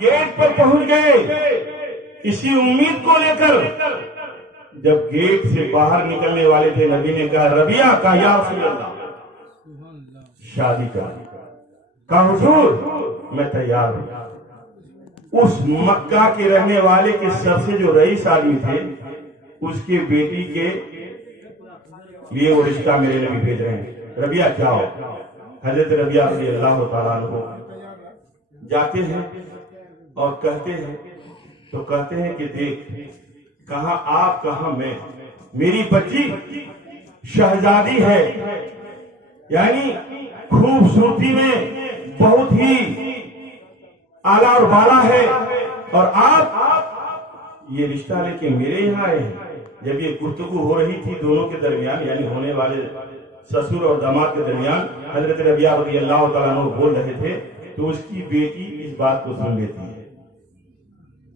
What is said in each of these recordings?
Get پر پہنچ گئے اسی امید کو لے کر. جب گیٹ سے باہر نکلنے والے تھے نبی نے کہا ربیہ کا یا رسول اللہ شادی کا حضور میں تیار ہوں. اس مکہ کے رہنے والے کے سب سے جو رئیس آدمی تھے اس کے بیٹی کے لیے وہ رشتہ میرے نبی بھیج رہے ہیں. ربیہ کیا ہو؟ حضرت ربیہ رضی اللہ تعالیٰ عنہ جاتے ہیں اور کہتے ہیں تو کہتے ہیں کہ دیکھ کہاں آپ کہاں میں, میری بچی شہزادی ہے, یعنی خوبصورتی میں بہت ہی اعلیٰ اور بالا ہے, اور آپ یہ رشتہ لے کے میرے یہاں آئے ہیں. جب یہ گفتگو ہو رہی تھی دونوں کے درمیان, یعنی ہونے والے سسر اور داماد کے درمیان, حضرت ربیہ رضی اللہ تعالیٰ عنہ بول رہے تھے تو اس کی بیٹی اس بات کو سن لیتی ہے.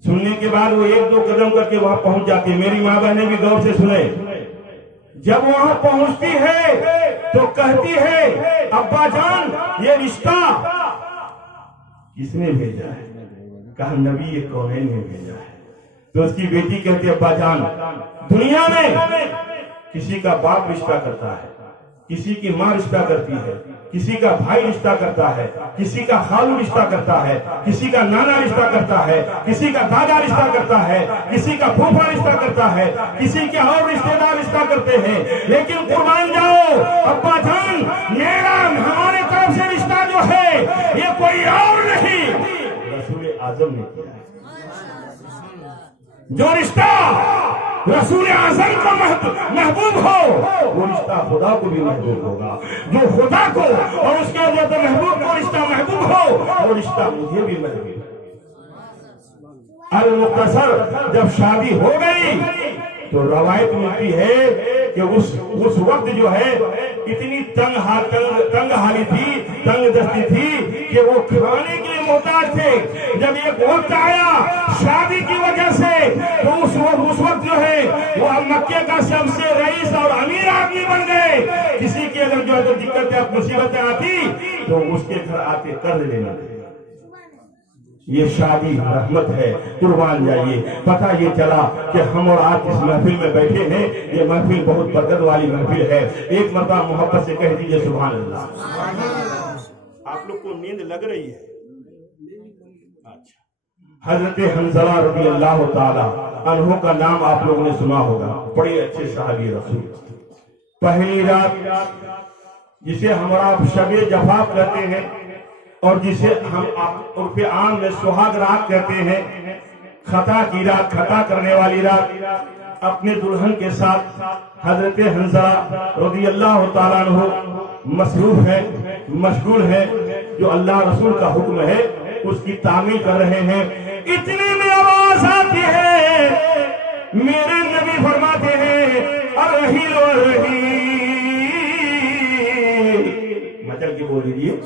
سننے کے بعد وہ ایک دو قدم کر کے وہاں پہنچ جاتی ہے. میری ماں بہنیں بھی غور سے سنیں. جب وہاں پہنچتی ہے تو کہتی ہے ابا جان یہ رشتہ کس نے بھیجا ہے؟ کہا نبی کونین نے بھیجا ہے. تو اس کی بیٹی کہتی ہے ابا جان دنیا میں کسی کا باپ رشتہ کرتا ہے, کسی کی ماں رشتہ کرتی ہے, کسی کا بھائی رشتہ کرتا ہے, کسی کا خالو رشتہ کرتا ہے, کسی کا نانا رشتہ کرتا ہے, کسی کا دادا رشتہ کرتا ہے, کسی کا پھوپھا رشتہ کرتا ہے, کسی کے اور رشتے دار رشتہ کرتے ہیں. لیکن قربان جاؤ ابا جان میرا ہمارے طرف سے رشتہ جو ہے یہ کوئی اور نہیں, رسول اعظم نے کیا ہے. جو رشتہ رسول اعظم کو محبوب ہو وہ رشتہ خدا کو بھی محبوب ہوگا. جو خدا کو اور اس کے جو محبوب کو رشتہ محبوب ہو وہ رشتہ مجھے بھی محبوب ہے. المختصر جب شادی ہو گئی تو روایت ملتی ہے کہ اس وقت جو ہے اتنی تنگ حالی تھی, تنگ دستی تھی کہ وہ کھانے کے لیے محتاج تھے. جب ایک وقت آیا شادی کی وجہ سے تو اس وقت جو ہے وہ مکے کا سب سے رئیس اور امیر آدمی بن گئے. کسی کی اگر جو ہے تو دقتیں مصیبتیں آتی تو اس کے گھر آ کے قرض لینا. یہ شادی رحمت ہے. قربان جائیے. پتہ یہ چلا کہ ہم اور آپ اس محفل میں بیٹھے ہیں, یہ محفل بہت برکت والی محفل ہے. ایک مرتبہ محبت سے کہہ دیجئے سبحان اللہ. آپ لوگ کو نیند لگ رہی ہے؟ اچھا. حضرت حنظلہ رضی اللہ تعالی عنہ کا نام آپ لوگوں نے سنا ہوگا, بڑے اچھے صحابی رسول. پہلی رات جسے ہم اور آپ شب جفاف کہتے ہیں اور جسے ہم عرف عام میں سہاگ رات کہتے ہیں, خطا کی رات, خطا کرنے والی رات, اپنے دلہن کے ساتھ حضرت حنظلہ رضی اللہ تعالیٰ عنہ مصروف ہے, مشغول ہے. جو اللہ رسول کا حکم ہے اس کی تعمیل کر رہے ہیں. اتنے میں آواز آتی ہے, میرے نبی فرماتے ہیں الرحیل الرحیل. مچل کے بول دیجیے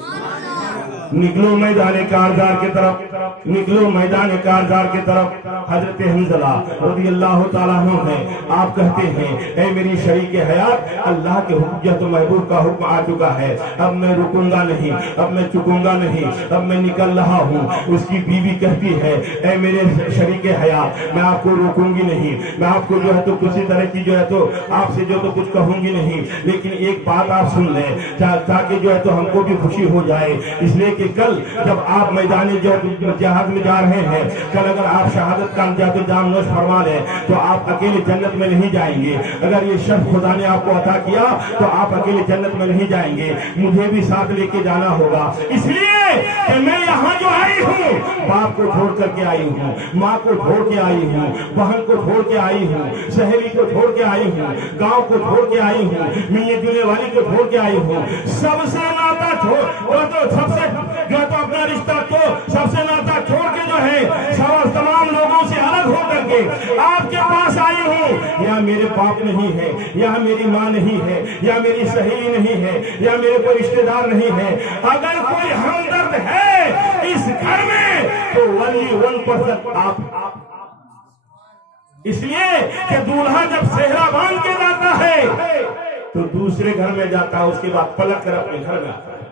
نکلو میدان کارزار کی طرف, نکلو میدان کارزار کی طرف. حضرت حنظلہ رضی اللہ تعالیٰ عنہ ہے. آپ کہتے ہیں اے میری شریک حیات, اللہ کے حجت و محبوب کا حکم آ چکا ہے, اب میں رکوں گا نہیں, اب میں چکوں گا نہیں, اب میں نکل رہا ہوں. اس کی بیوی کہتی ہے اے میرے شریک حیات میں آپ کو روکوں گی نہیں, میں آپ کو جو ہے تو کسی طرح کی جو ہے تو آپ سے جو تو کچھ کہوں گی نہیں, لیکن ایک بات آپ سن لیں تاکہ جو ہے تو ہم کو بھی خوشی ہو جائے. اس لیے کہ کل جب آپ میدان جہاد میں جا رہے ہیں, کل اگر آپ شہادت کا جام نوش فرما لیں تو آپ اکیلے جنت میں نہیں جائیں گے. اگر یہ شرف خدا نے آپ کو عطا کیا تو آپ اکیلے جنت میں نہیں جائیں گے, مجھے بھی ساتھ لے کے جانا ہوگا. اس لیے کہ میں یہاں جو آئی ہوں باپ کو چھوڑ کر کے آئی ہوں, ماں کو چھوڑ کے آئی ہوں, بہن کو چھوڑ کے آئی ہوں, سہیلی کو چھوڑ کے آئی ہوں, گاؤں کو چھوڑ کے آئی ہوں, ملنے جلنے والی کو چھوڑ کے آئی ہوں. سب سے ناتا چھوڑ تو سب سے جو تو اپنا رشتہ تو سب سے ناتا چھوڑ کے جو ہے تمام لوگوں سے الگ ہو کر کے آپ کے پاس آئی ہوں. یا میرے باپ نہیں ہے, یا میری ماں نہیں ہے, یا میری سہیلی نہیں ہے, یا میرے کوئی رشتے دار نہیں ہے. اگر کوئی ہمدرد ہے اس گھر میں تو only 1% آپ. اس لیے کہ دولہا جب صحرا باندھ کے جاتا ہے تو دوسرے گھر میں جاتا ہے, اس کے بعد پلٹ کر اپنے گھر میں آتا ہے.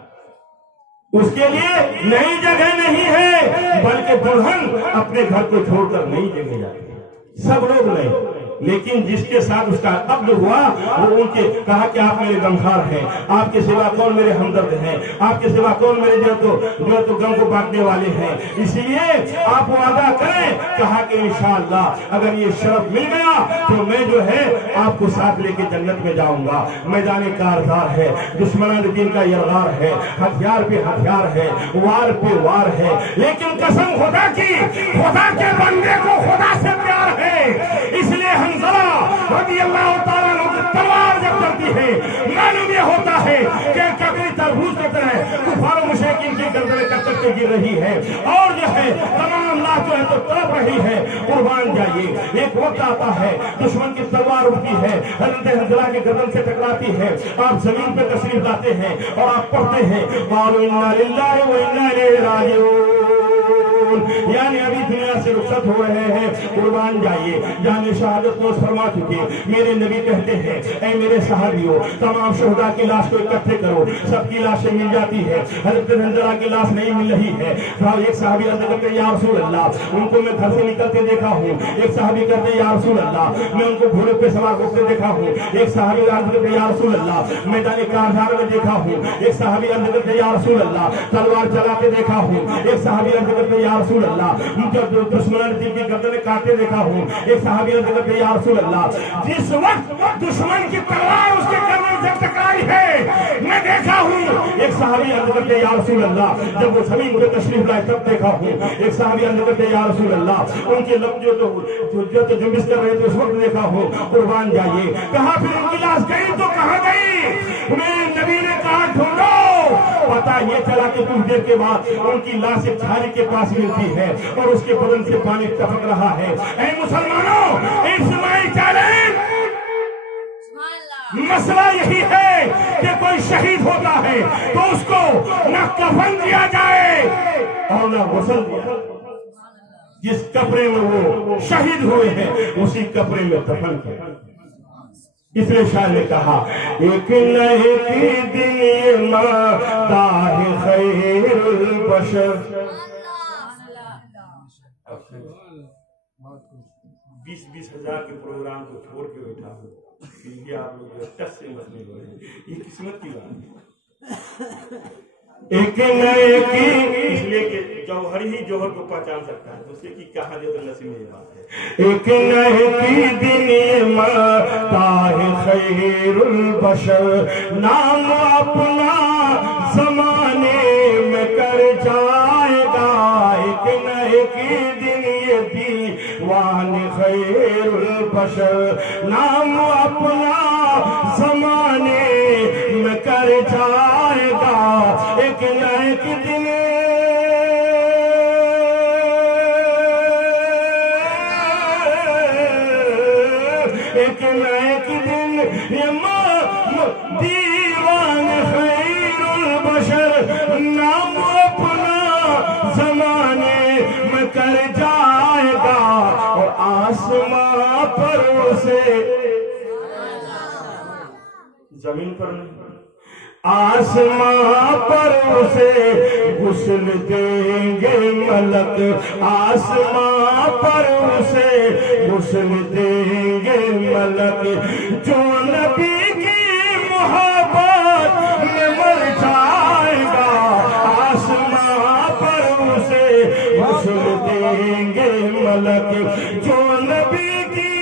اس کے لیے نئی جگہ نہیں ہے، بلکہ دلہن اپنے گھر کو چھوڑ کر نئی جگہ جاتی ہے، سب لوگ نہیں، لیکن جس کے ساتھ اس کا عقد ہوا وہ ان کے کہا کہ آپ میرے غمخوار ہیں، آپ کے سوا کون میرے ہمدرد ہیں، آپ کے سوا کون میرے جو تو غم کو بانٹنے والے ہیں، اس لیے آپ وعدہ کریں، کہا کہ انشاءاللہ اگر یہ شرف مل گیا تو میں جو ہے آپ کو ساتھ لے کے جنت میں جاؤں گا۔ میدان کارزار ہے، دشمنان دین کا یلغار ہے، ہتھیار پہ ہتھیار ہے، وار پہ وار ہے، لیکن قسم خدا کی، خدا کے بندے کو خدا سے پیار ہے، اس لیے حنظلہ رضی اللہ تعالیٰ عنہ کی تلوار جب چلتی ہے معلوم یہ ہوتا ہے کہ کبھی تربوز کی طرح کفار و مشرکین کی گردنیں کچل کے گر رہی ہے اور جو ہے تمام لاش جو ہے تو تڑپ رہی ہے۔ قربان جائیے، ایک وقت آتا ہے دشمن کی تلوار اٹھتی ہے، حضرت حنظلہ کے گردن سے ٹکراتی ہے، آپ زمین پہ تشریف لاتے ہیں اور آپ پڑھتے ہیں قالوا انا للہ و انا الیہ راجعون، یعنی ابھی دنیا سے رخصت ہو رہے ہیں۔ قربان جائیے، جان شہادت نوش فرما چکے میرے نبی کہتے ہیں اے میرے صحابیوں، تمام شہداء کی لاش کو اکٹھے کرو، سب کی لاشیں مل جاتی ہے، حضرت حنظلہ کی لاش نہیں مل رہی ہے۔ ایک صحابی عرض کرتے یا رسول اللہ، ان کو میں گھر سے نکلتے دیکھا ہوں۔ ایک صحابی کہتے یا رسول اللہ، میں ان کو گھوڑے پہ سوار ہوتے دیکھا ہوں۔ ایک صحابی عرض کرتے یا رسول اللہ، میدان کارزار میں دیکھا ہوں۔ ایک صحابی عرض کرتے یا رسول اللہ، تلوار چلاتے دیکھا ہوں۔ ایک صحابی عرض کرتے یا رسول اللہ، دشمنان دین کی گردنیں کاٹتے دیکھا ہوں۔ ایک صحابی عرض کرتے یا رسول اللہ، جس وقت دشمن کی تلوار اس کے گردن سے ٹکرائی ہے میں دیکھا ہوں۔ ایک صحابی عرض کرتے یا رسول اللہ، جب وہ زمین پہ تشریف لائے تب دیکھا ہوں۔ ایک صحابی عرض کرتے یا رسول اللہ، ان کے لب جو تو جنبش کر رہے تھے اس وقت دیکھا ہوں۔ قربان جائیے، کہاں پھر ان کی لاش گئی تو کہاں گئی؟ میرے نبی نے کہا ڈھونڈو۔ پتا یہ چلا کہ کچھ دیر کے بعد ان کی لاش ایک جھاڑی کے پاس ملتی ہے اور اس کے بدن سے پانی ٹپک رہا ہے۔ اے مسلمانوں، اسماعیل چیلنج، مسئلہ یہی ہے کہ کوئی شہید ہوتا ہے تو اس کو نہ کفن دیا جائے اور نہ غسل دیا، جس کپڑے میں وہ شہید ہوئے ہیں اسی کپڑے میں دفن کیا۔ اس لیے شاعر نے کہا ایک نہ ایک دن یہ ماں خیر البشر، 20 ہزار کے پروگرام کو چھوڑ کے بیٹھا ہوں، پھر آپ لوگ ٹس سے مسئلے ہو رہے ہیں، یہ قسمت کی بات ہے۔ ایک نہ ایک، اس لیے کہ جوہر ہی جوہر کو پہچان سکتا ہے، دوسرے کی کہا دے تو نصیب میں یہ بات ہے۔ ایک نہ ایک دن ماتا ہے خیر البشر، نام اپنا زمانے میں کر جائے گا، ایک نہ ایک دن یہ دیوان خیر البشر، نام اپنا زمانے میں کر جائے گا، ایک نہ ایک دن ایک نہ ایک دن یہ دیوان خیر البشر، نام اپنا زمانے میں کر جائے گا، اور آسماں پر اسے، زمین پر نہیں، آسماں پر اسے غسل دیں گے ملک، آسماں پر اسے غسل دیں گے ملک، جو نبی کی محبت میں مر جائے گا، آسماں پر اسے غسل دیں گے ملک، جو نبی کی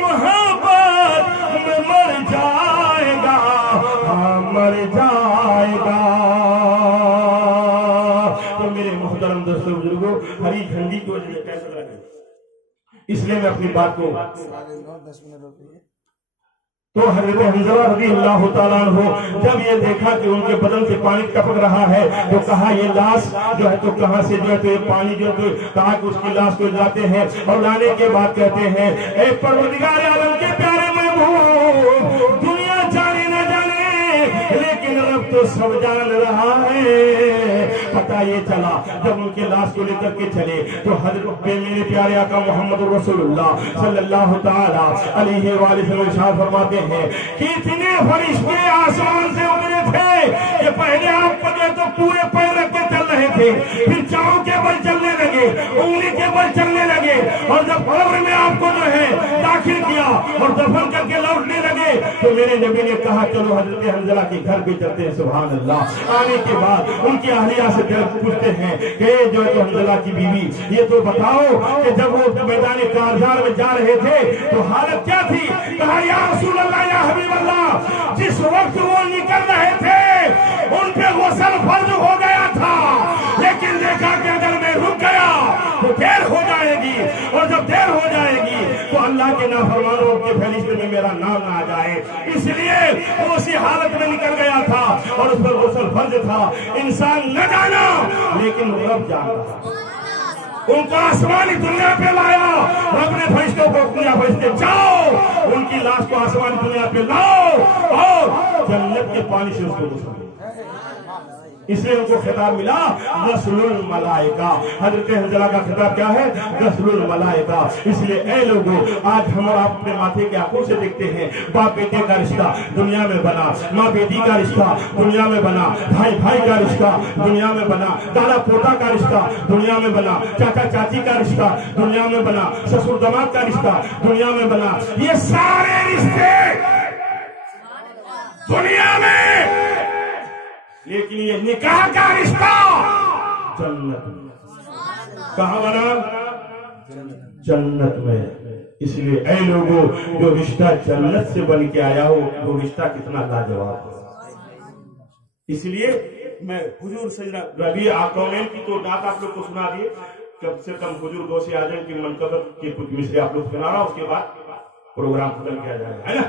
محبت میں مر جائے گا، مر جائے گا۔ تو میرے محترم دوستوں بزرگوں، ہری جھنڈی کی وجہ سے کیسا لگے، اس لیے میں اپنی بات کو، تو حضرت حنظلہ رضی اللہ تعالیٰ عنہ جب یہ دیکھا کہ ان کے بدن سے پانی ٹپک رہا ہے تو کہا یہ لاش جو ہے تو کہاں سے جو ہے تو یہ پانی جو ہے کہا کہ اس کی لاش کو لاتے ہیں، اور لانے کے بعد کہتے ہیں اے پروردگار عالم کے پیارے محبوب، دنیا جانے نہ جانے لیکن رب تو سب جان رہا ہے، پتہ یہ چلا جب ان کے لاش کو لے کر کے چلے تو حضرت میرے پیارے آقا محمد رسول اللہ صلی اللہ تعالی علیہ وآلہ وسلم ارشاد فرماتے ہیں کہ اتنے فرشتے آسمان سے اترے تھے کہ پہلے آپ پگے تو پورے پیر رکھ کے چل رہے تھے، پھر چاؤں کے بل چلنے لگے، انگلی کے بل چلنے لگے، اور جب قبر میں آپ کو جو ہے داخل کیا اور دفن کر کے لوٹنے لگے تو میرے نبی نے کہا چلو حضرت حنظلہ کے گھر بھی چلتے ہیں۔ سبحان اللہ۔ آنے کے بعد ان کی اہلیہ سے پوچھتے ہیں کہ جو ہے تو حنظلہ کی بیوی یہ تو بتاؤ کہ جب وہ میدان کارزار میں جا رہے تھے تو حالت کیا تھی؟ کہا یا رسول اللہ یا حبیب اللہ، جس وقت وہ نکل رہے تھے ان پہ غسل فرض ہو گیا تھا، لیکن دیکھا کہ اگر میں رک گیا تو دیر ہو جائے گی، اور جب دیر ہو جائے گی تو اللہ کے نافرمانوں کے فہرست میں میرا نام نہ آ جائے، اس لیے وہ اسی حالت میں نکل گیا تھا اور اس پر غسل فرض تھا۔ انسان نہ جانا لیکن رب جانتا تھا۔ ان کو آسمانی دنیا پہ لایا، رب نے فرشتوں کو دنیا فرشتے جاؤ ان کی لاش کو آسمانی دنیا پہ لاؤ اور جنت کے پانی سے اس کو غسل دو۔ اس لیے ان کو خطاب ملا غسل الملائکہ۔ حضرت حنظلہ کا خطاب کیا ہے؟ غسل الملائکہ۔ اس لیے اے لوگوں، آج ہم اور آپ اپنے ماتھے کے آنکھوں سے دیکھتے ہیں باپ بیٹے کا رشتہ دنیا میں بنا، ماں بیٹی کا رشتہ دنیا میں بنا، بھائی بھائی کا رشتہ دنیا میں بنا، دادا پوتا کا رشتہ دنیا میں بنا، چاچا چاچی کا رشتہ دنیا میں بنا، سسر داماد کا رشتہ دنیا میں بنا۔ یہ سارے رشتے دنیا میں، لیکن یہ نکاح کا رشتہ جنت میں۔ کہاں بنا؟ جنت میں۔ اس لیے اے لوگوں، جو رشتہ جنت سے بن کے آیا ہو وہ رشتہ کتنا لاجواب ہے۔ اس لیے میں حضور سیدنا ربی آقومین کی تو نعت آپ لوگ کو سنا دیے، کم سے کم حضور غوث اعظم کی منقبت کے کچھ مصرے آپ لوگ سنا رہا، اس کے بعد پروگرام ختم کیا جائے گا، ہے نا؟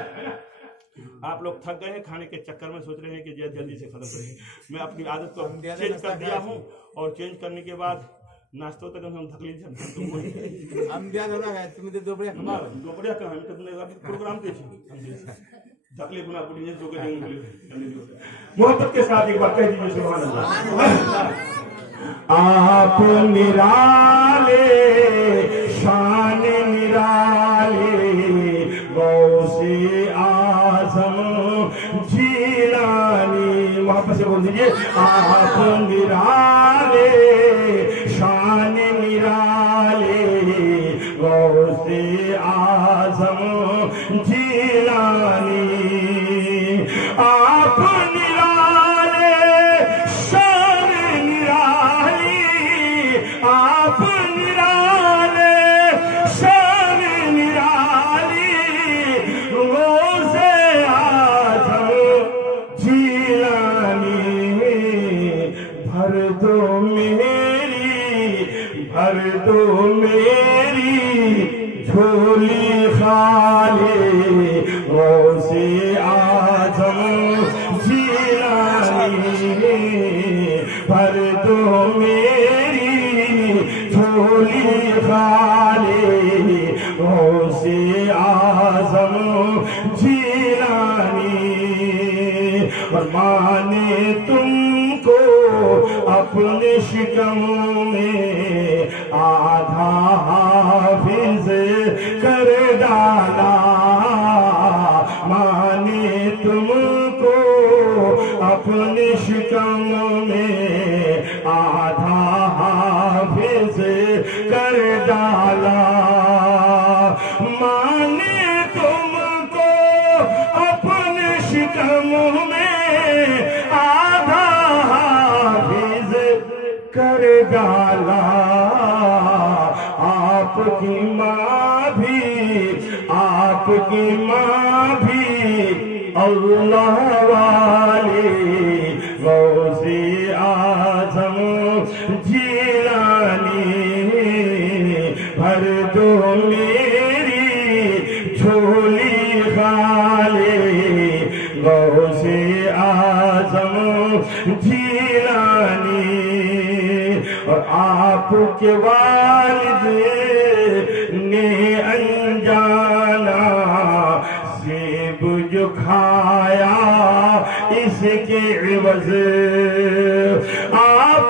آپ لوگ تھک گئے ہیں کھانے کے چکر میں، سوچ رہے ہیں کہ جلدی سے ختم کریں۔ میں اپنی عادت کو چینج کر دیا ہوں، اور چینج کرنے کے بعد ناشتوں تک ہم تکلیف دوپہر کا پروگرام تکلیف نہ پڑی محبت کے ساتھ ایک بار کہہ دیجیے سبحان اللہ۔ آپ نرالے شان نرالے غوث اعظم جیلانی، محبت سے بول دیجیے آپ نرالے شان نرالے غوث اعظم جیلانی، آپ نرالے شان نرالی، آپ نرالے شان نرالی غوث اعظم جیلانی، بھر دو میری جھولی خالی غوث اعظم جیلانی، بھر دو میری جھولی خالی غوث اعظم جیلانی، اور مانے تم کو اپنے شکم میں آدھا حافظ کر ڈالا، مانے تم کو اپنے شکم میں آدھا حافظ کر ڈالا، مانے تم کو اپنے شکم میں آدھا حافظ کر ڈالا، آپ کی ماں بھی اللہ والی غوث اعظم جیلانی، بھر دو میری جھولی خالی غوث اعظم جیلانی، اور آپ کے والد نے انجانا سیب جو کھایا اس کے عوض، آپ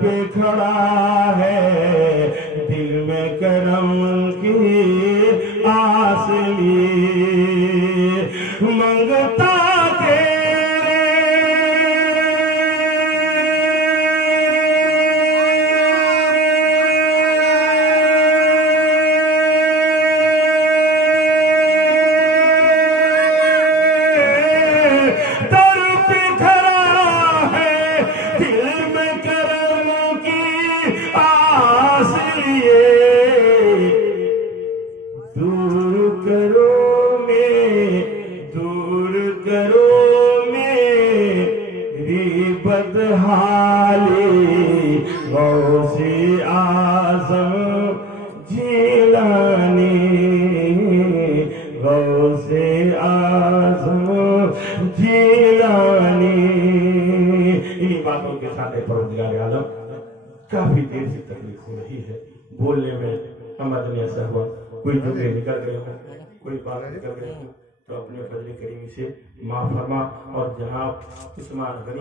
پہ کھڑا ہے دل میں کرم کی آس لیے منگتا کافی دیر سے تکلیف ہو رہی ہے بولنے میں ہمارے لیے ایسا ہوا کوئی جملے نکل گئے ہوں کوئی بات نکل گئے ہوں تو اپنے فضل کریم سے معاف فرما اور جناب عثمان غنی